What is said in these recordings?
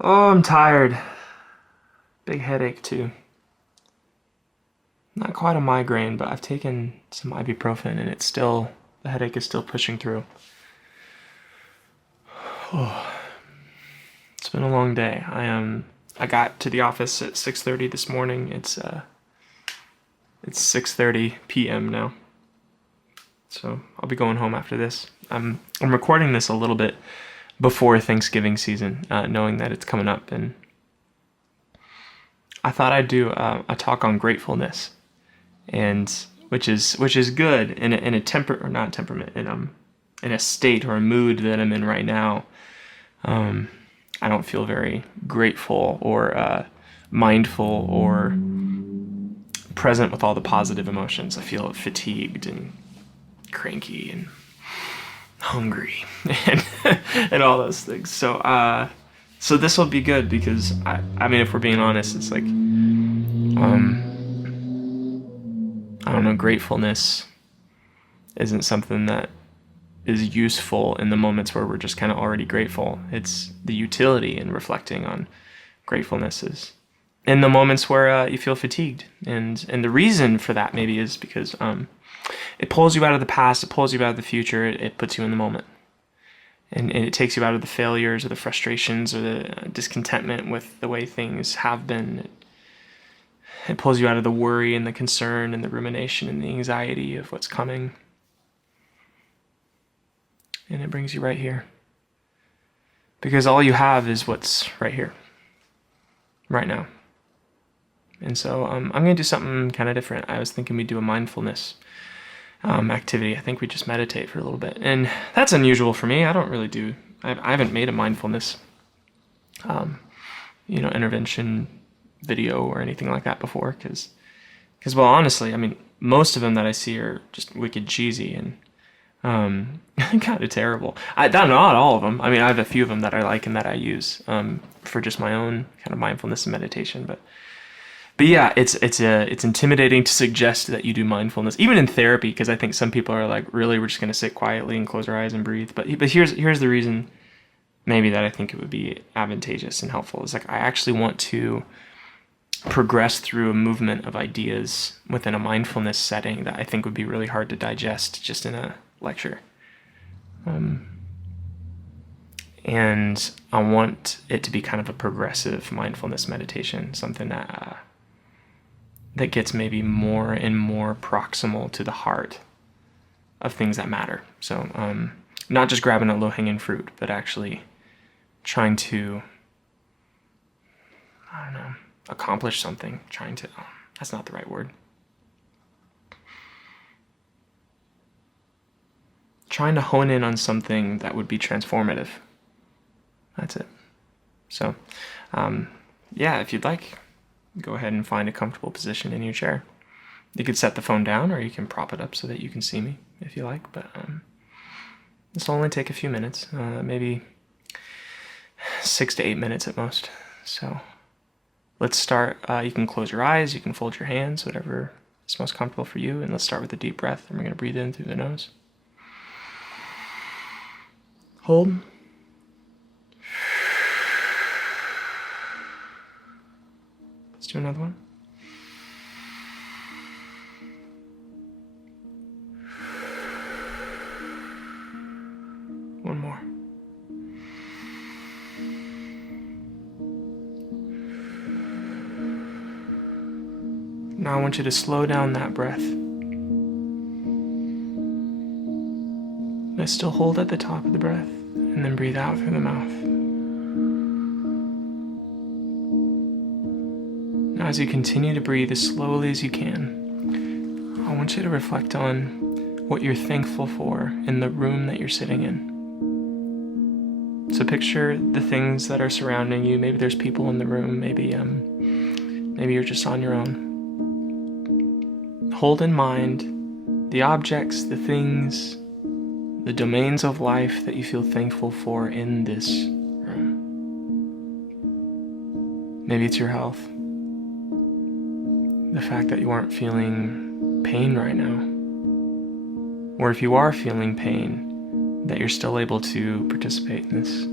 Oh, I'm tired. Big headache too. Not quite a migraine, but I've taken some ibuprofen and the headache is still pushing through. Oh, it's been a long day. I got to the office at 6:30 this morning. It's 6:30 p.m. now. So I'll be going home after this. I'm recording this a little bit before Thanksgiving season, knowing that it's coming up, and I thought I'd do a talk on gratefulness, and which is good in a temper or not temperament in a state or a mood that I'm in right now. I don't feel very grateful or mindful or present with all the positive emotions. I feel fatigued and cranky and hungry and and all those things. So this will be good because I mean, if we're being honest, it's like I don't know, gratefulness isn't something that is useful in the moments where we're just kind of already grateful. It's the utility in reflecting on gratefulness is in the moments where you feel fatigued, and the reason for that maybe is because it pulls you out of the past, it pulls you out of the future, it puts you in the moment, and it takes you out of the failures or the frustrations or the discontentment with the way things have been. It pulls you out of the worry and the concern and the rumination and the anxiety of what's coming. And it brings you right here. Because all you have is what's right here, right now. And so I'm going to do something kind of different. I was thinking we'd do a mindfulness activity. I think we just meditate for a little bit. And that's unusual for me. I don't really do, I haven't made a mindfulness, intervention video or anything like that before. Because, well, honestly, I mean, most of them that I see are just wicked cheesy and kind of terrible. Not all of them. I mean, I have a few of them that I like and that I use for just my own kind of mindfulness and meditation. But yeah, it's intimidating to suggest that you do mindfulness, even in therapy, because I think some people are like, really, we're just going to sit quietly and close our eyes and breathe. But here's the reason, maybe, that I think it would be advantageous and helpful. Is like I actually want to progress through a movement of ideas within a mindfulness setting that I think would be really hard to digest just in a lecture. And I want it to be kind of a progressive mindfulness meditation, something that gets maybe more and more proximal to the heart of things that matter. So not just grabbing a low-hanging fruit, but actually trying to, I don't know, accomplish something. That's not the right word. Trying to hone in on something that would be transformative. That's it. So, yeah, if you'd like, go ahead and find a comfortable position in your chair. You could set the phone down, or you can prop it up so that you can see me if you like. But this will only take a few minutes, maybe 6 to 8 minutes at most. So let's start. You can close your eyes, you can fold your hands, whatever is most comfortable for you. And let's start with a deep breath. And we're going to breathe in through the nose. Hold. Let's do another one. One more. Now I want you to slow down that breath. Let's still hold at the top of the breath and then breathe out through the mouth. Now, as you continue to breathe as slowly as you can, I want you to reflect on what you're thankful for in the room that you're sitting in. So picture the things that are surrounding you. Maybe there's people in the room. Maybe you're just on your own. Hold in mind the objects, the things, the domains of life that you feel thankful for in this room. Maybe it's your health. The fact that you aren't feeling pain right now. Or if you are feeling pain, that you're still able to participate in this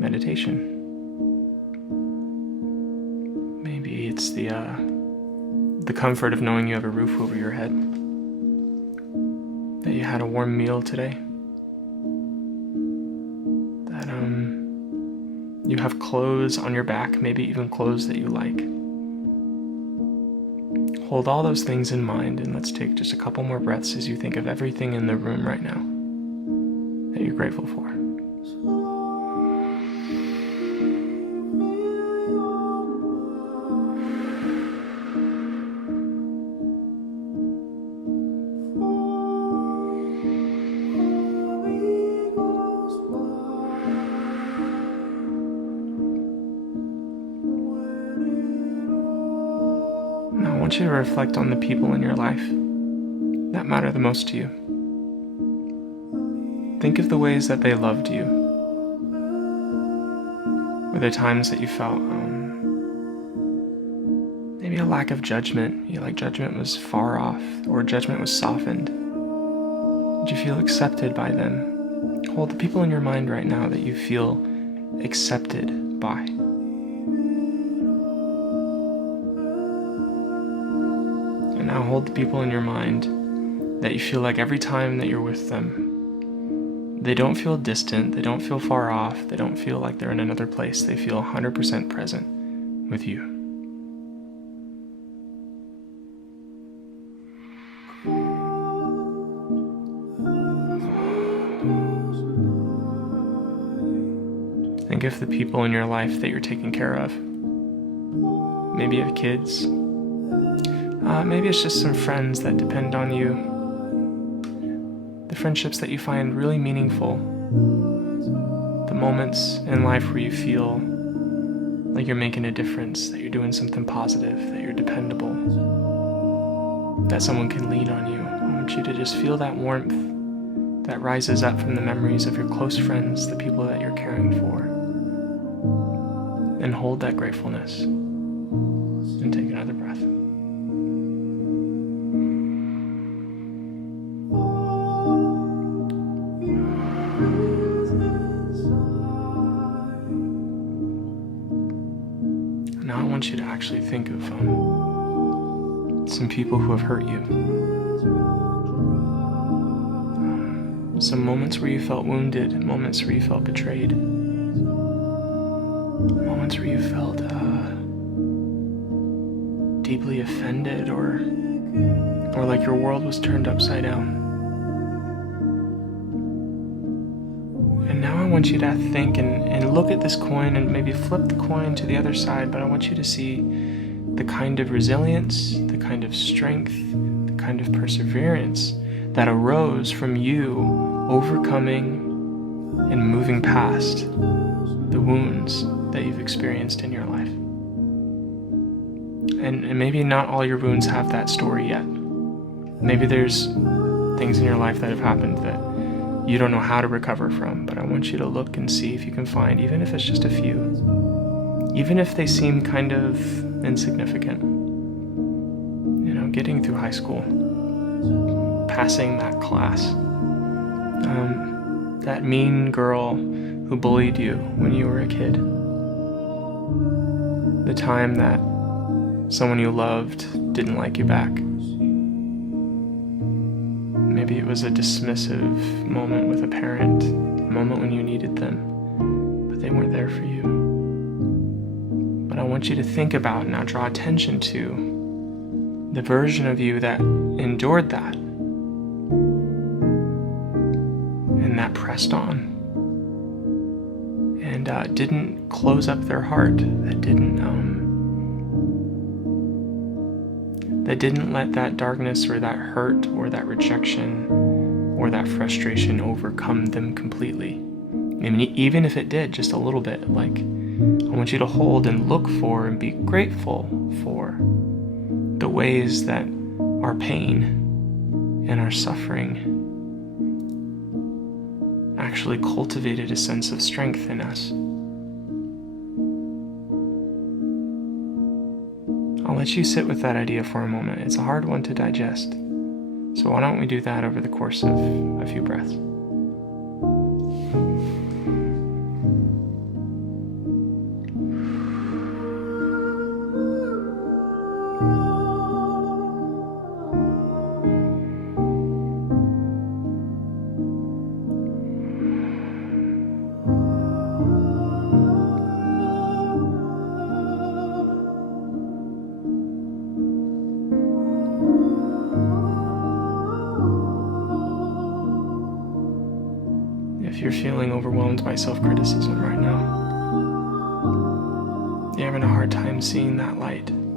meditation. it's the comfort of knowing you have a roof over your head, that you had a warm meal today, that you have clothes on your back, maybe even clothes that you like. Hold all those things in mind, and let's take just a couple more breaths as you think of everything in the room right now that you're grateful for. Now I want you to reflect on the people in your life that matter the most to you. Think of the ways that they loved you. Were there times that you felt maybe a lack of judgment? Like judgment was far off, or judgment was softened? Did you feel accepted by them? Hold the people in your mind right now that you feel accepted by. And now hold the people in your mind that you feel like every time that you're with them, they don't feel distant, they don't feel far off, they don't feel like they're in another place, they feel 100% present with you. Think of the people in your life that you're taking care of. Maybe you have kids. Maybe it's just some friends that depend on you. The friendships that you find really meaningful. The moments in life where you feel like you're making a difference, that you're doing something positive, that you're dependable, that someone can lean on you. I want you to just feel that warmth that rises up from the memories of your close friends, the people that you're caring for. And hold that gratefulness. And take another breath. Now I want you to actually think of some people who have hurt you. Some moments where you felt wounded, moments where you felt betrayed, moments where you felt deeply offended or like your world was turned upside down. And now I want you to think and look at this coin and maybe flip the coin to the other side, but I want you to see the kind of resilience, the kind of strength, the kind of perseverance that arose from you overcoming and moving past the wounds that you've experienced in your life. And maybe not all your wounds have that story yet. Maybe there's things in your life that have happened that you don't know how to recover from, but I want you to look and see if you can find, even if it's just a few, even if they seem kind of insignificant. You know, getting through high school, passing that class, that mean girl who bullied you when you were a kid, the time that someone you loved didn't like you back. Maybe it was a dismissive moment with a parent, a moment when you needed them, but they weren't there for you. But I want you to think about, now draw attention to the version of you that endured that and that pressed on and didn't close up their heart, that didn't let that darkness or that hurt or that rejection or that frustration overcome them completely. I mean, even if it did, just a little bit, like, I want you to hold and look for and be grateful for the ways that our pain and our suffering actually cultivated a sense of strength in us. I'll let you sit with that idea for a moment. It's a hard one to digest. So why don't we do that over the course of a few breaths? you're feeling overwhelmed by self-criticism right now. You're having a hard time seeing that light. And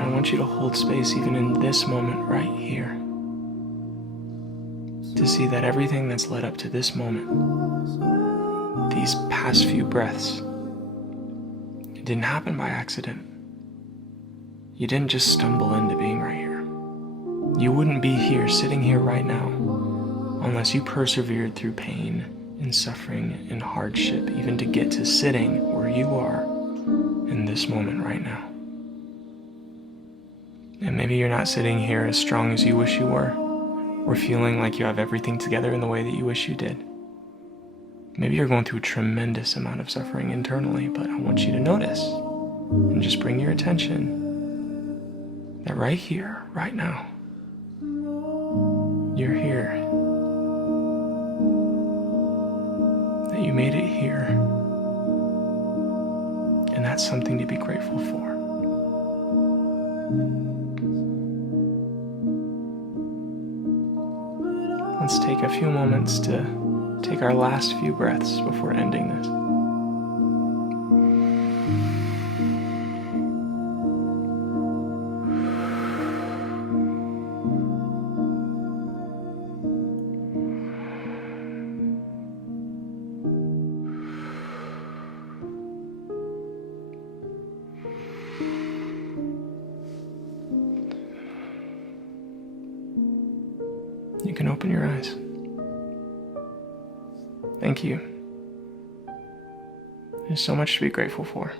I want you to hold space even in this moment right here, to see that everything that's led up to this moment, these past few breaths, it didn't happen by accident. You didn't just stumble into being right here. You wouldn't be here, sitting here right now, unless you persevered through pain and suffering and hardship, even to get to sitting where you are in this moment right now. And maybe you're not sitting here as strong as you wish you were, or feeling like you have everything together in the way that you wish you did. Maybe you're going through a tremendous amount of suffering internally, but I want you to notice and just bring your attention that right here, right now, you're here. That you made it here. And that's something to be grateful for. Let's take a few moments to take our last few breaths before ending this. You can open your eyes. Thank you. There's so much to be grateful for.